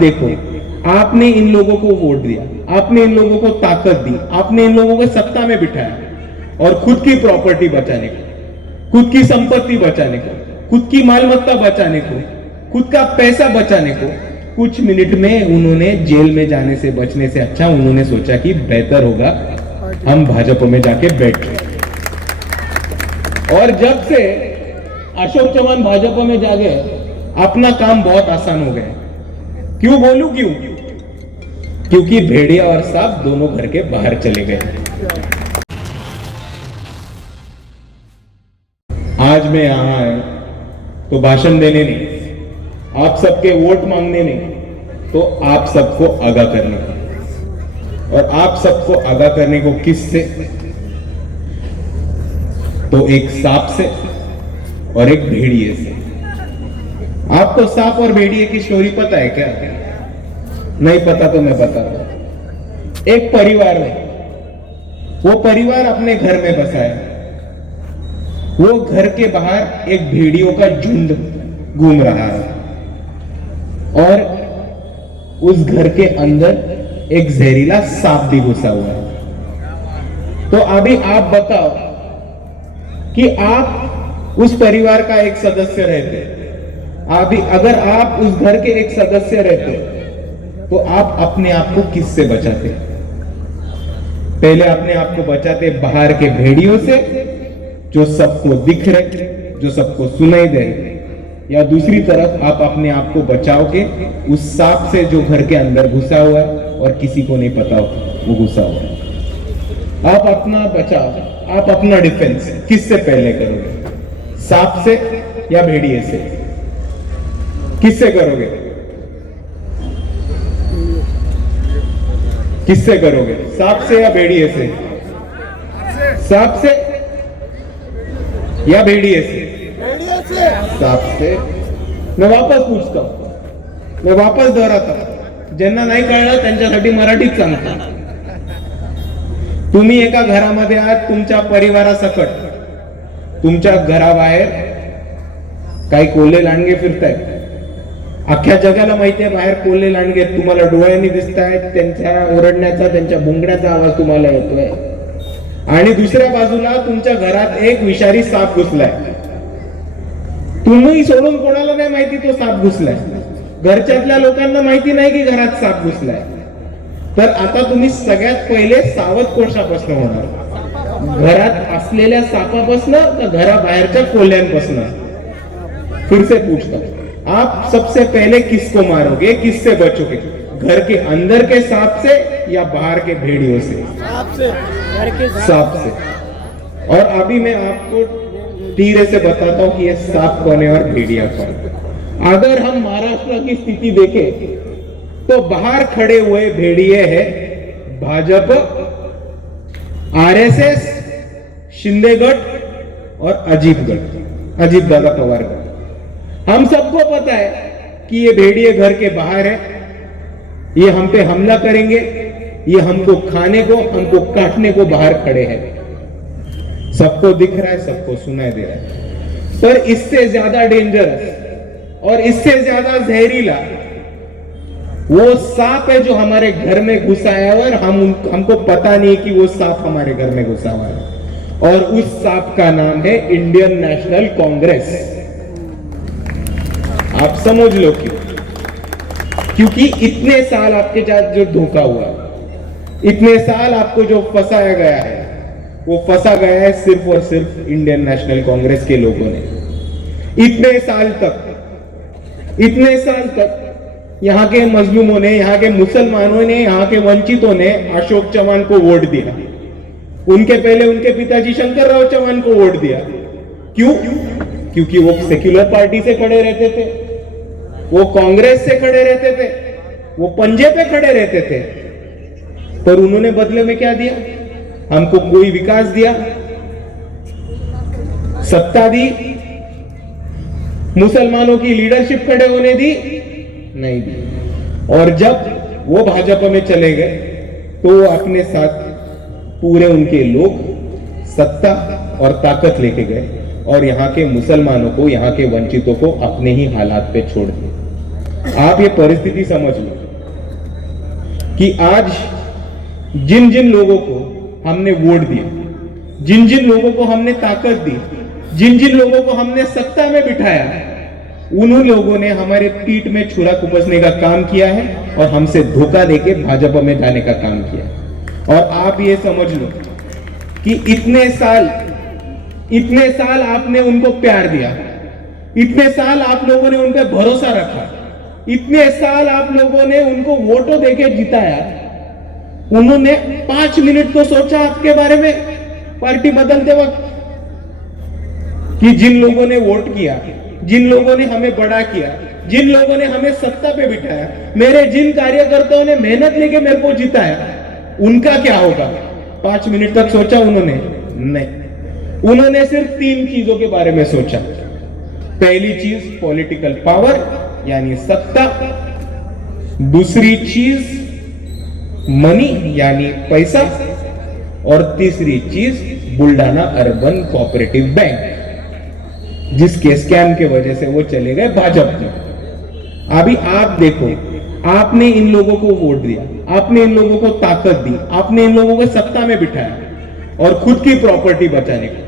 देखो, आपने इन लोगों को वोट दिया, आपने इन लोगों को ताकत दी, आपने इन लोगों को सत्ता में बिठाया और खुद की प्रॉपर्टी बचाने को, खुद की संपत्ति बचाने को, खुद की मालमत्ता बचाने को, खुद का पैसा बचाने को कुछ मिनट में उन्होंने जेल में जाने से बचने से अच्छा उन्होंने सोचा कि बेहतर होगा हम भाजपा में जाके बैठ। और जब से अशोक चौहान भाजपा में जा गए, अपना काम बहुत आसान हो गया। क्यों बोलूं क्यों? क्योंकि भेड़िया और सांप दोनों घर के बाहर चले गए। आज मैं यहां आया तो भाषण देने नहीं, आप सबके वोट मांगने नहीं, तो आप सबको आगाह करने को। और आप सबको आगाह करने को किससे? तो एक सांप से और एक भेड़िए से। आपको सांप और भेड़िए की स्टोरी पता है क्या? नहीं पता तो मैं बताता हूं। एक परिवार है, वो परिवार अपने घर में बसा है। वो घर के बाहर एक भेड़ियों का झुंड घूम रहा है और उस घर के अंदर एक जहरीला सांप भी घुसा हुआ है। तो अभी आप बताओ कि आप उस परिवार का एक सदस्य रहते, अभी अगर आप उस घर के एक सदस्य रहते तो आप अपने आप को किससे बचाते? पहले अपने आप को बचाते बाहर के भेड़ियों से जो सबको दिख रहे, जो सबको सुनाई दे रहे, या दूसरी तरफ आप अपने आप को बचाओगे उस सांप से जो घर के अंदर घुसा हुआ है और किसी को नहीं पता वो घुसा हुआ है। आप अपना बचाव, आप अपना डिफेंस किससे पहले करोगे? सांप से या भेड़िए से? किससे करोगे? किससे करोगे? सांप से या भेड़िए से? सांप से या भेड़िए से? सांप से। मैं वापस पूछता हूं, मैं वापस दोहराता हूं, ज्यांना नाही कळलं त्यांच्यासाठी मराठीत सांगतो। तुम्ही एका घरामध्ये आहात, तुमच्या परिवारासकट तुमच्या घराबाहेर काही कोल्हे लांडगे फिरतायत। अख्ख्या जगाला माहिती आहे बाहेर कोल्हे लांडगे तुम्हाला डोळ्यांनी दिसतायत, त्यांच्या ओरडण्याचा, त्यांच्या भुंगण्याचा आवाज तुम्हाला येतोय। आणि दुसऱ्या बाजूला तुमच्या घरात एक विषारी साप घुसलाय। तुम्ही सोडून कोणाला नाही माहिती तो साप घुसलाय, घरच्यातल्या लोकांना माहिती नाही की घरात साप घुसलाय। तर आता तुम्ही सगळ्यात पहिले सावध कोशापासून होणार? घरात असलेल्या सापापासून का घराबाहेरच्या कोल्ह्यांपासून? फिर से पूछता हूं, आप सबसे पहले किसको मारोगे, किससे बचोगे? घर के अंदर के सांप से या बाहर के भेड़ियों से? सांप से। और अभी मैं आपको धीरे से बताता हूं कि ये सांप कौन है और भेड़िया कौन। अगर हम महाराष्ट्र की स्थिति देखें तो बाहर खड़े हुए भेड़िए हैं भाजपा, आरएसएस, शिंदे गठ और अजीत दादा पवार गठ। हम सबको पता है कि ये भेड़िए घर के बाहर है, ये हम पे हमला करेंगे, ये हमको खाने को, हमको काटने को बाहर खड़े हैं। सबको दिख रहा है, सबको सुनाई दे रहा है। पर इससे ज्यादा डेंजरस और इससे ज्यादा जहरीला वो सांप है जो हमारे घर में घुसा है और हमको पता नहीं कि वो सांप हमारे घर में घुसा हुआ है। और उस सांप का नाम है इंडियन नेशनल कांग्रेस। आप समझ लो क्यों? क्योंकि इतने साल आपके साथ जो धोखा हुआ, इतने साल आपको जो फंसाया गया है, वो फंसा गया है सिर्फ और सिर्फ इंडियन नेशनल कांग्रेस के लोगों ने। इतने साल तक यहाँ के मजलूमों ने, यहाँ के मुसलमानों ने, यहाँ के वंचितों ने अशोक चौहान को वोट दिया। उनके पहले उनके पिताजी शंकर राव चौहान को वोट दिया। क्यों? क्योंकि वो सेक्युलर पार्टी से खड़े रहते थे, वो कांग्रेस से खड़े रहते थे, वो पंजे पे खड़े रहते थे। पर उन्होंने बदले में क्या दिया? हमको कोई विकास दिया, सत्ता दी, मुसलमानों की लीडरशिप खड़े होने दी? नहीं दी। और जब वो भाजपा में चले गए तो वो अपने साथ पूरे उनके लोग सत्ता और ताकत लेके गए और यहाँ के मुसलमानों को, यहाँ के वंचितों को अपने ही हालात पे छोड़ दिए। आप ये परिस्थिति समझ लो कि आज जिन जिन लोगों को हमने वोट दिया, जिन जिन लोगों को हमने ताकत दी, जिन जिन लोगों को हमने सत्ता में बिठाया, उन्हीं लोगों ने हमारे पीठ में छुरा कुपसने का काम किया है और हमसे धोखा देके भाजपा में जाने का काम किया। और आप ये समझ लो कि इतने साल आपने उनको प्यार दिया, इतने साल आप लोगों ने उन पर भरोसा रखा, इतने साल आप लोगों ने उनको वोटों देके जिताया। उन्होंने 5 मिनट तो सोचा आपके बारे में पार्टी बदलते वक्त कि जिन लोगों ने वोट किया, जिन लोगों ने हमें बड़ा किया, जिन लोगों ने हमें सत्ता पे बिठाया, मेरे जिन कार्यकर्ताओं ने मेहनत लेके मेरे को जिताया, उनका क्या होगा? 5 मिनट तक सोचा उन्होंने? नहीं, उन्होंने सिर्फ 3 चीजों के बारे में सोचा। पहली चीज पॉलिटिकल पावर यानी सत्ता, दूसरी चीज मनी यानी पैसा, और तीसरी चीज बुल्डाना अर्बन कोऑपरेटिव बैंक, जिसके स्कैम के वजह से वो चले गए भाजपा में। अभी आप देखो, आपने इन लोगों को वोट दिया, आपने इन लोगों को ताकत दी, आपने इन लोगों को सत्ता में बिठाया, और खुद की प्रॉपर्टी बचाने को,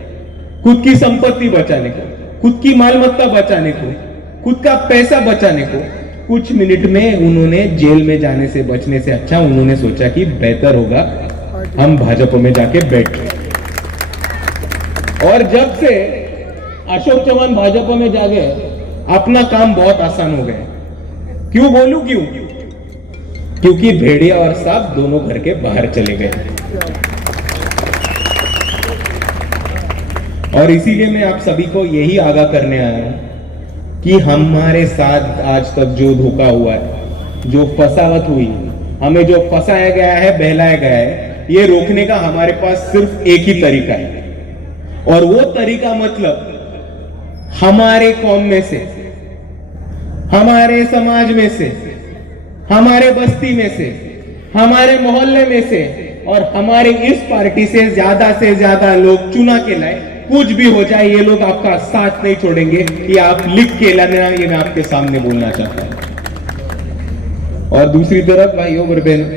खुद की संपत्ति बचाने को, खुद की मालमत्ता बचाने को, खुद का पैसा बचाने को कुछ मिनट में उन्होंने जेल में जाने से बचने से अच्छा उन्होंने सोचा कि बेहतर होगा हम भाजपा में जाके बैठ जाए। और जब से अशोक चौहान भाजपा में जा गए, अपना काम बहुत आसान हो गया। क्यों बोलूं क्यों? क्योंकि भेड़िया और सांप दोनों घर के बाहर चले गए। और इसीलिए मैं आप सभी को यही आगाह करने आया हूं कि हमारे साथ आज तक जो धोखा हुआ है, जो फसावट हुई, हमें जो फंसाया गया है, बहलाया गया है, ये रोकने का हमारे पास सिर्फ एक ही तरीका है। और वो तरीका मतलब हमारे कौम में से, हमारे समाज में से, हमारे बस्ती में से, हमारे मोहल्ले में से और हमारे इस पार्टी से ज्यादा लोग चुना के लाए। कुछ भी हो जाए, ये लोग आपका साथ नहीं छोड़ेंगे। ये आप लिख के लाना, ये मैं आपके सामने बोलना चाहता हूं। और दूसरी तरफ भाइयों और बहनों,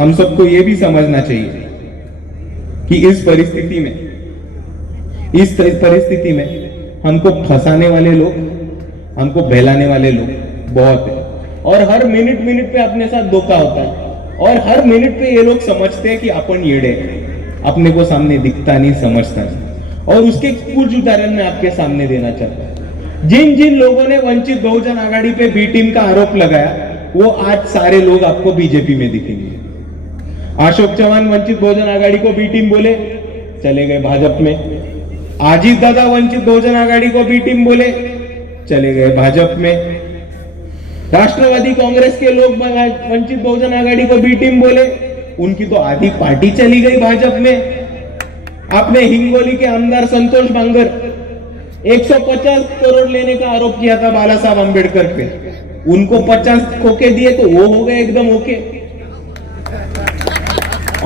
हम सबको ये भी समझना चाहिए कि इस परिस्थिति में हमको फंसाने वाले लोग, हमको बहलाने वाले लोग बहुत है। और हर मिनट पे अपने साथ धोखा होता है, और हर मिनट पे ये लोग समझते हैं कि अपन येड़े, अपने को सामने दिखता नहीं, समझता नहीं। और उसके कुछ उदाहरण मैं आपके सामने देना चाहता हूं। जिन जिन लोगों ने वंचित बहुजन आघाड़ी पे बी टीम का आरोप लगाया, वो आज सारे लोग आपको बीजेपी में दिखेंगे। अशोक चौहान वंचित बहुजन आघाड़ी को बी टीम बोले, चले गए भाजपा में। अजीत दादा वंचित बहुजन आघाड़ी को बी टीम बोले, चले गए भाजपा में। राष्ट्रवादी कांग्रेस के लोग वंचित बहुजन आघाड़ी को बी टीम बोले, उनकी तो आधी पार्टी चली गई भाजपा में। आपने हिंगोली के आमदार संतोष बांगर 150 करोड़ लेने का आरोप किया था बाला साहब अंबेडकर पे, उनको 50 खोके दिए तो वो हो गए एकदम ओके।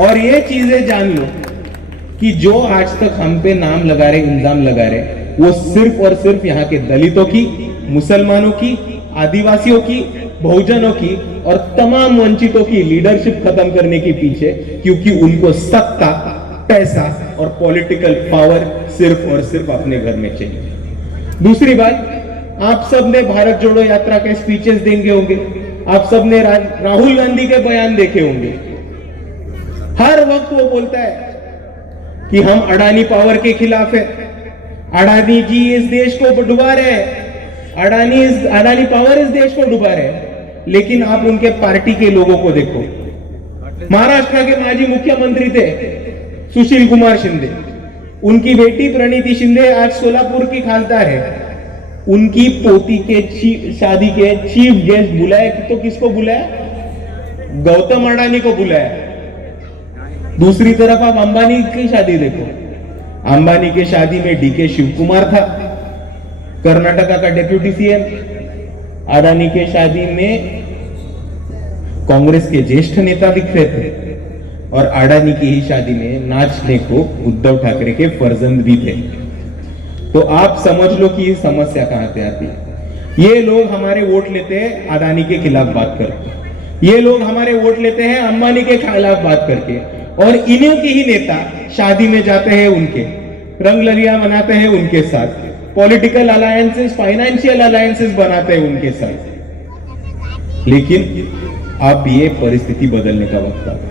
और ये चीजें जान लो कि जो आज तक हम पे नाम लगा रहे, इल्जाम लगा रहे, वो सिर्फ और सिर्फ यहाँ के दलितों की, मुसलमानों की, आदिवासियों की, बहुजनों की और तमाम वंचितों की लीडरशिप खत्म करने के पीछे, क्योंकि उनको सत्ता, पैसा और पॉलिटिकल पावर सिर्फ और सिर्फ अपने घर में चाहिए। दूसरी बात, आप सब ने भारत जोड़ो यात्रा के स्पीचेस देंगे होंगे, आप सब ने राहुल गांधी के बयान देखे होंगे। हर वक्त वो बोलता है कि हम अडानी पावर के खिलाफ है, अडानी जी इस देश को डुबा रहे हैं, अडानी पावर इस देश को डुबा रहे हैं। लेकिन आप उनके पार्टी के लोगों को देखो। महाराष्ट्र के माजी मुख्यमंत्री थे सुशील कुमार शिंदे, उनकी बेटी प्रणीति शिंदे आज सोलापुर की खासदार है। उनकी पोती के शादी के चीफ गेस्ट बुलाया तो किसको बुलाया? गौतम अडानी को बुलाया। दूसरी तरफ आप अंबानी की शादी देखो, अंबानी की शादी में डीके शिव कुमार था, कर्नाटका का डिप्यूटी सीएम। अडानी के शादी में कांग्रेस के ज्येष्ठ नेता दिख रहे थे, और अडानी की ही शादी में नाचने को उद्धव ठाकरे के फर्जंद भी थे। तो आप समझ लो कि ये समस्या कहां से आती है। ये लोग हमारे वोट लेते हैं अदानी के खिलाफ बात करके, ये लोग हमारे वोट लेते हैं अंबानी के खिलाफ बात करके, और इन्हीं के ही नेता शादी में जाते हैं, उनके रंगलरिया मनाते हैं उनके साथ, पॉलिटिकल अलायंसेस, फाइनेंशियल अलायंसेस बनाते हैं उनके साथ। लेकिन अब ये परिस्थिती बदलने का वक्त आहे.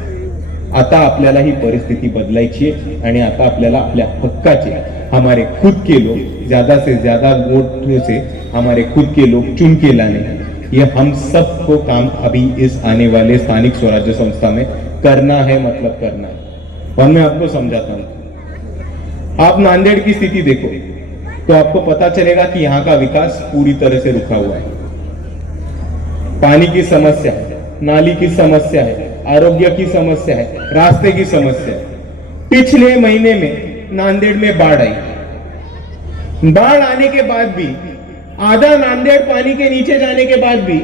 आता आपल्याला ही परिस्थिती बदलायची आहे आणि आता आपल्याला आपल्या हक्काचे, हमारे खुद के लोग, ज्यादा से ज्यादा वोट से हमारे खुद के लोग चुन के लाने, ये हम सबको काम अभी इस आने वाले स्थानिक स्वराज्य संस्था में करना है, मतलब करना है। और मैं आपको समझाता हूं, आप नांदेड़ की स्थिति देखो तो आपको पता चलेगा कि यहाँ का विकास पूरी तरह से रुका हुआ है। पानी की समस्या है, नाली की समस्या है, आरोग्य की समस्या है, रास्ते की समस्या है। पिछले महीने में नांदेड़ में बाढ़ आई, बाढ़ आने के बाद भी, आधा नांदेड़ पानी के नीचे जाने के बाद भी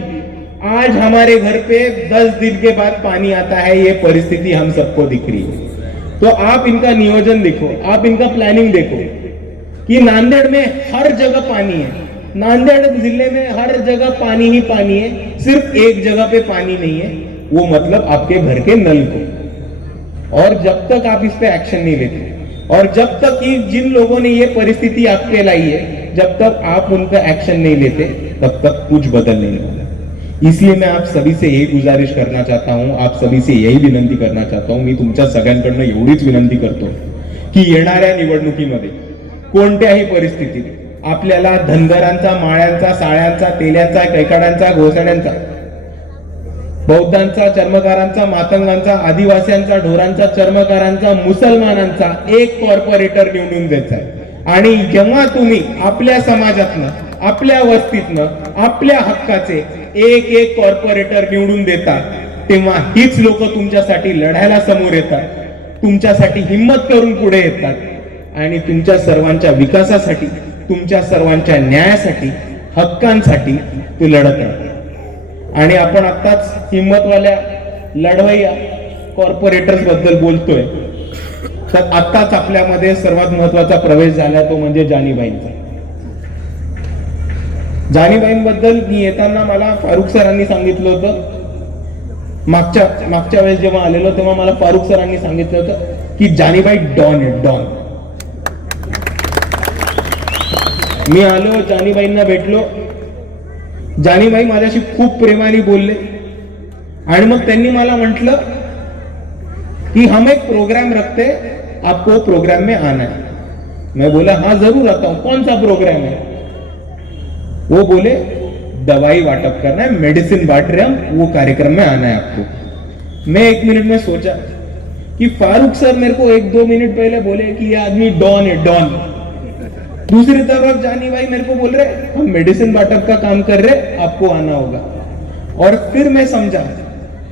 आज हमारे घर पे 10 दिन के बाद पानी आता है। ये परिस्थिति हम सबको दिख रही है। तो आप इनका नियोजन देखो, आप इनका प्लानिंग देखो कि नांदेड़ में हर जगह पानी है, नांदेड़ जिले में हर जगह पानी ही पानी है, सिर्फ एक जगह पे पानी नहीं है, वो मतलब आपके घर के नल को। और जब तक आप इस पे एक्शन नहीं लेते, और जब तक कि जिन लोगों ने ये परिस्थिति आपके लाई है, जब तक आप उन पर एक्शन नहीं लेते, तब तक कुछ बदल नहीं होगा। इसलिए मैं आप सभी से यही गुजारिश करना चाहता हूं, आप सभी से यही विनंती करना चाहता हूं, मी तुमच्या सगळ्यांकडनं एवढीच विनंती करतो की येणाऱ्या निवडणुकीमध्ये कोणत्याही परिस्थितीत आपल्याला धनगरांचा, माळ्यांचा, साळ्यांचा, तेल्यांचा, कैकाडांचा, घोसाड्यांचा, बौद्धांचा, चर्मकारांचा, मातंगांचा, आदिवासींचा, ढोरांचा, चर्मकारांचा, मुसलमानांचा एक कॉर्पोरेटर निवडून द्यायचा आहे। आणि जेव्हा तुम्ही आपल्या समाजातनं, आपल्या वस्तीतनं, आपल्या हक्काचे एक एक कॉर्पोरेटर निवडून देता, तेव्हा हीच लोक तुमच्यासाठी लढायला समोर येतात, तुमच्यासाठी हिम्मत करून पुढे येतात आणि तुमच्या सर्वांच्या विकासासाठी, तुमच्या सर्वांच्या न्यायासाठी, हक्कांसाठी ते लढत आहेत। आणि आपण आताच हिम्मतवाल्या लढवय्या कॉर्पोरेटर्स बद्दल बोलतोय, तर आताच आपल्यामध्ये सर्वात महत्वाचा प्रवेश झाला तो म्हणजे जानीबाईंचा। जानीबाईंबद्दल मी येताना मला फारुख सरांनी सांगितलं होतं, मागच्या वेळेस जेव्हा आलेलो तेव्हा मला फारुख सरांनी सांगितलं होतं की जानीबाई डॉन आहे, डॉन। मी आलो, जानीबाईंना भेटलो, जानीबाई माझ्याशी खूप प्रेमाने बोलले आणि मग त्यांनी मला म्हटलं कि हम एक प्रोग्राम रखते, आपको प्रोग्राम में आना है। मैं बोला हाँ जरूर आता हूं, कौन सा प्रोग्राम है? वो बोले दवाई वाटप करना है, मेडिसिन बांट रहे हम, वो कार्यक्रम में आना है आपको। मैं 1 मिनट में सोचा कि फारूक सर मेरे को 1-2 मिनट पहले बोले कि ये आदमी डॉन है, डॉन। दूसरी तरफ जानी भाई मेरे को बोल रहे हम मेडिसिन बांटप का काम कर रहे, आपको आना होगा। और फिर मैं समझा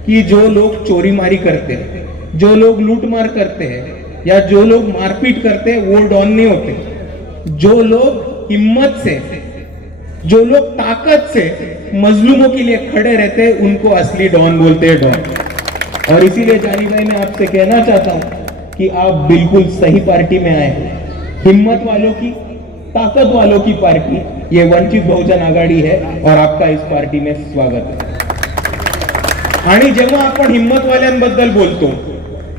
कि जो लोग चोरी मारी करते हैं, जो लोग लूटमार करते हैं या जो लोग मारपीट करते हैं, वो डॉन नहीं होते। जो लोग हिम्मत से, जो लोग ताकत से मजलूमों के लिए खड़े रहते हैं, उनको असली डॉन बोलते हैं, डॉन। और इसीलिए जानी भाई मैं आपसे कहना चाहता हूं कि आप बिल्कुल सही पार्टी में आए हैं। हिम्मत वालों की, ताकत वालों की पार्टी ये वंचित बहुजन आघाड़ी है और आपका इस पार्टी में स्वागत है। आणि जेव्हा आपण हिम्मत वाल्यांबद्दल बोलतो,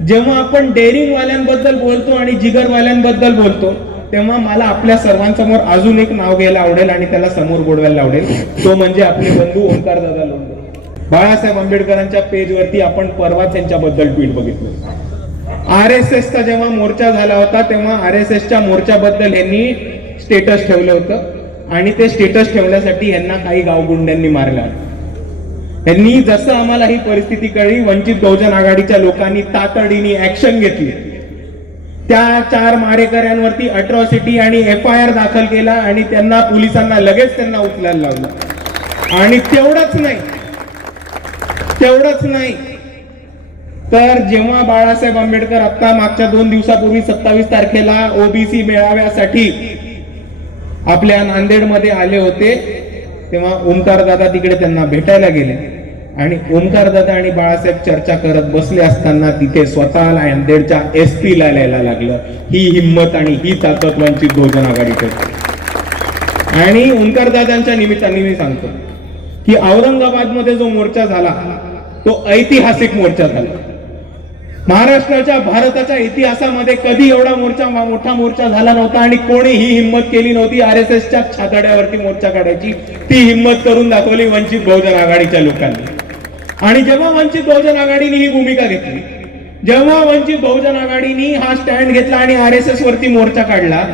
जेव्हा आपण डेअरिंग वाल्यांबद्दल बोलतो आणि जिगर वाल्यांबद्दल बोलतो, तेव्हा मला आपल्या सर्वांसमोर अजून एक नाव घ्यायला आवडेल आणि त्याला समोर बोलवायला आवडेल, तो म्हणजे आपले बंधू ओंकार दादा लोंढे। बाळासाहेब आंबेडकरांच्या पेजवरती आपण परवाच त्यांच्याबद्दल ट्विट बघितलं। आरएसएसचा जेव्हा मोर्चा झाला होता तेव्हा आरएसएसच्या मोर्चाबद्दल यांनी स्टेटस ठेवलं होतं आणि ते स्टेटस ठेवण्यासाठी यांना काही गावगुंड्यांनी मारलं। त्यांनी जसं आम्हाला ही परिस्थिती कळली, वंचित बहुजन आघाडीच्या लोकांनी तातडीने ऍक्शन घेतली, त्या 4 मारेकऱ्यांवरती अट्रॉसिटी आणि FIR दाखल केला आणि त्यांना पोलिसांना लगेच त्यांना उचलायला लावलं। आणि तेवढंच नाही तर जेव्हा बाळासाहेब आंबेडकर आता मागच्या 2 दिवसापूर्वी 27 तारखेला ओबीसी मेळाव्यासाठी आपल्या नांदेडमध्ये आले होते, तेव्हा ओंकार दादा तिकडे त्यांना भेटायला गेले आणि ओंकार दादा आणि बाळासाहेब चर्चा करत बसले असताना तिथे स्वतःला नांदेडच्या SP ला लिहायला लागलं। ही हिम्मत आणि ही ताकद वंचित बहुजन आघाडी करते। आणि ओंकार दादांच्या निमित्ताने मी सांगतो की औरंगाबादमध्ये जो मोर्चा झाला तो ऐतिहासिक मोर्चा झाला. महाराष्ट्राच्या भारताच्या इतिहासामध्ये कधी एवढा मोठा मोर्चा झाला नव्हता आणि कोणीही हिंमत केली नव्हती आरएसएसच्या छाताड्यावरती मोर्चा काढायची. ती हिंमत करून दाखवली वंचित बहुजन आघाडीच्या लोकांनी. आणि जेव्हा वंचित बहुजन आघाडीने ही भूमिका घेतली, जेव्हा वंचित बहुजन आघाडीने हा स्टँड घेतला आणि आरएसएस वरती मोर्चा काढला,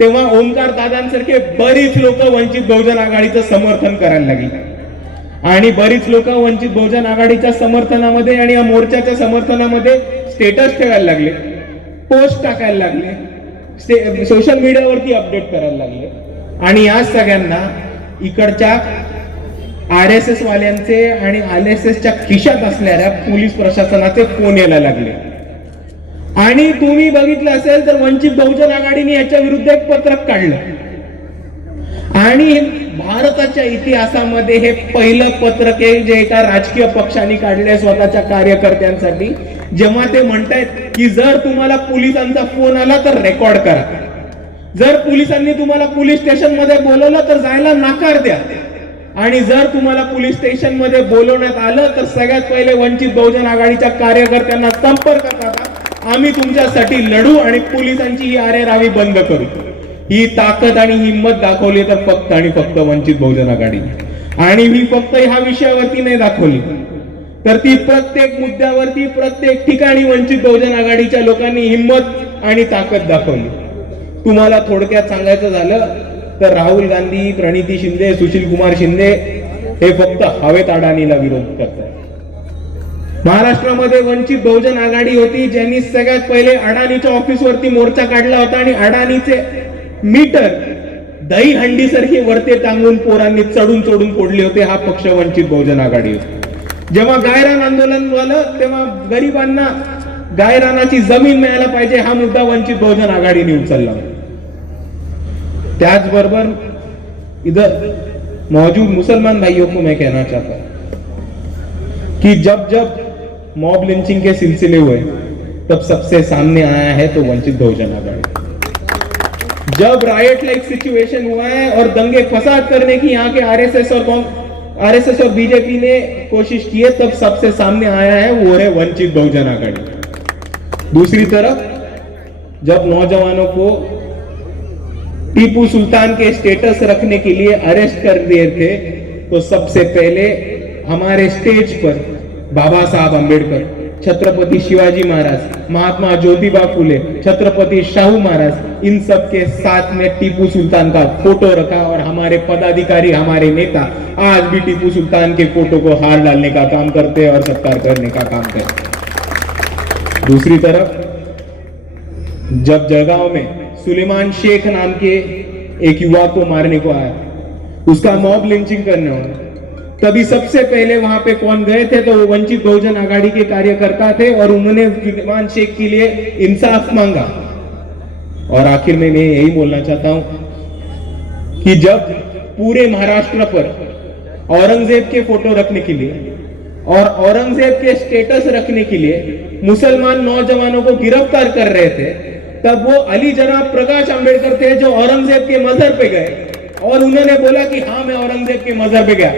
तेव्हा ओंकार दादांसारखे बरीच लोक वंचित बहुजन आघाडीचं समर्थन करायला लागली. आणि बरीच लोक वंचित बहुजन आघाडीच्या समर्थनामध्ये आणि या मोर्चाच्या समर्थनामध्ये स्टेटस ठेवायला लागले, पोस्ट टाकायला लागले, सोशल मीडियावरती अपडेट करायला लागले. आणि या सगळ्यांना इकडच्या आरएसएस वाल्यांचे आणि आरएसएसच्या खिशात असणाऱ्या पोलीस प्रशासनाचे फोन यायला लागले. आणि तुम्ही बघितलं असेल तर वंचित बहुजन आघाडीने याच्या विरुद्ध एक पत्रक काढलं. आणि भारताच्या इतिहासामध्ये हे पहिलं पत्रक आहे जे एका राजकीय पक्षाने काढले स्वतःच्या कार्यकर्त्यांसाठी, जेव्हा ते म्हणतायत की जर तुम्हाला पोलिसांचा फोन आला तर रेकॉर्ड करा, जर पोलिसांनी तुम्हाला पोलीस स्टेशन मध्ये बोलवलं तर जायला नकार द्या, आणि जर तुम्हाला पोलीस स्टेशन मध्ये बोलवण्यात आलं तर सगळ्यात पहिले वंचित बहुजन आघाडीच्या कार्यकर्त्यांना संपर्क करा, आम्ही तुमच्यासाठी लढू आणि पोलिसांची ही आरेरावी बंद करू. ही ताकद आणि हिंमत दाखवली तर फक्त आणि फक्त वंचित बहुजन आघाडी. आणि मी फक्त ह्या विषयावरती नाही दाखवली, तर ती प्रत्येक मुद्द्यावरती प्रत्येक ठिकाणी वंचित बहुजन आघाडीच्या लोकांनी हिंमत आणि ताकद दाखवली. तुम्हाला थोडक्यात सांगायचं झालं तर राहुल गांधी, प्रणिती शिंदे, सुशील कुमार शिंदे हे फक्त हवेत अडाणीला विरोध करतात. महाराष्ट्रामध्ये वंचित बहुजन आघाडी होती ज्यांनी सगळ्यात पहिले अडाणीच्या ऑफिसवरती मोर्चा काढला होता आणि अडाणीचे मीटर दही हंडी सारखे वरते टांगून पोरांनी चढून चढून फोडले होते. हा पक्ष वंचित बहुजन आघाडी होती. जेव्हा गायरान आंदोलन झालं तेव्हा गरिबांना गायरानाची जमीन मिळायला पाहिजे हा मुद्दा वंचित बहुजन आघाडीने उचलला. त्याचबरोबर इधर मौजूद मुसलमान भाइयों को मैं कहना चाहता हूं कि जब जब मॉब लिंचिंग के सिलसिले हुए तब सबसे सामने आया है तो वंचित बहुजन आघाड़ी. जब राइट लाइक सिचुएशन हुआ है और दंगे फसाद करने की यहाँ के आरएसएस और बीजेपी ने कोशिश की है, तब सबसे सामने आया है वो है वंचित बहुजन आघाड़ी. दूसरी तरफ जब नौजवानों को टीपू सुल्तान के स्टेटस रखने के लिए अरेस्ट कर दिए थे तो सबसे पहले हमारे स्टेज पर बाबा साहब अंबेडकर, छत्रपति शिवाजी महाराज, महात्मा ज्योतिबा फुले, छत्रपति शाहू महाराज, इन सब के साथ में टीपू सुल्तान का फोटो रखा. और हमारे पदाधिकारी, हमारे नेता आज भी टीपू सुल्तान के फोटो को हार डालने का काम करते हैं और सत्कार करने का काम करते हैं. दूसरी तरफ जब जलगांव में सुलेमान शेख नाम के एक युवा को मारने को आया, उसका मॉब लिंचिंग करने हुआ, तभी सबसे पहले वहां पे कौन गए थे तो वो वंचित बहुजन आघाड़ी के कार्यकर्ता थे और उन्होंने सुलेमान शेख के लिए इंसाफ मांगा. और आखिर में मैं यही बोलना चाहता हूं कि जब पूरे महाराष्ट्र पर औरंगजेब के फोटो रखने के लिए और औरंगजेब के स्टेटस रखने के लिए मुसलमान नौजवानों को गिरफ्तार कर रहे थे, तब वो अली जनाब प्रकाश आंबेडकर थे जो औरंगजेब के मजहर पे गए और उन्होंने बोला कि हाँ मैं औरंगजेब के मजहर पे गया.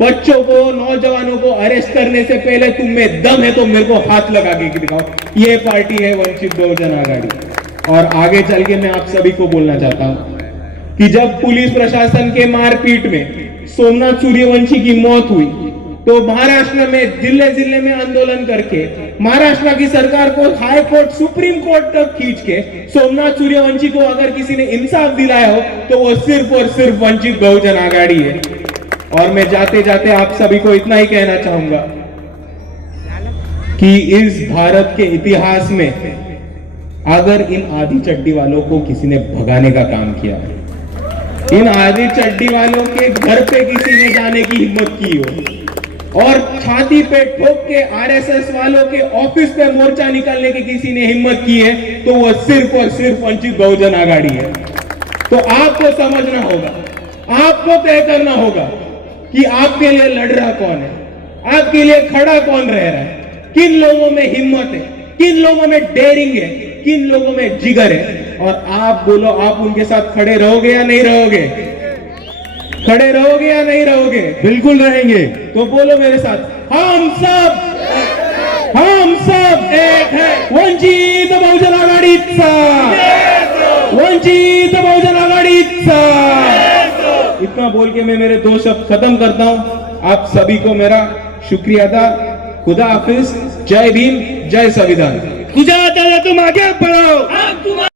बच्चों को, नौजवानों को अरेस्ट करने से पहले तुम में दम है तो मेरे को हाथ लगा के दिखाओ. ये पार्टी है वंचित बहुजन आघाड़ी. और आगे चल के मैं आप सभी को बोलना चाहता हूं कि जब पुलिस प्रशासन के मारपीट में सोमनाथ सूर्यवंशी की मौत हुई तो महाराष्ट्र में जिले जिले में आंदोलन करके महाराष्ट्र की सरकार को हाई कोर्ट, सुप्रीम कोर्ट तक खींच के सोमनाथ सूर्यवंशी को अगर किसी ने इंसाफ दिलाया हो तो वो सिर्फ और सिर्फ वंचित बहुजन आघाड़ी है. और मैं जाते जाते आप सभी को इतना ही कहना चाहूंगा कि इस भारत के इतिहास में अगर इन आधी चड्डी वालों को किसी ने भगाने का काम किया, इन आधी चड्डी वालों के घर पे किसी ने जाने की हिम्मत की हो और छाती पे ठोक के आरएसएस वालों के ऑफिस पे मोर्चा निकालने की किसी ने हिम्मत की है तो वह सिर्फ और सिर्फ वंचित बहुजन आघाड़ी है. तो आपको समझना होगा, आपको तय करना होगा कि आपके लिए लड़ रहा कौन है, आपके लिए खड़ा कौन रह रहा है, किन लोगों में हिम्मत है, किन लोगों में डेयरिंग है, किन लोगों में जिगर है. और आप बोलो, आप उनके साथ खड़े रहोगे या नहीं रहोगे? खड़े रहोगे या नहीं रहोगे? बिल्कुल रहेंगे। तो बोलो मेरे साथ, हम सब एक है। वंचित बहुजन आघाडीचा, वंचित बहुजन आघाडीचा। इतना बोल के मैं मेरे 2 शब्द खत्म करता हूं। आप सभी को मेरा शुक्रिया अदा। खुदा हाफिज। जय भीम, जय संविधान। तुझ्या हाताला तुम आगे बढ़ाओ।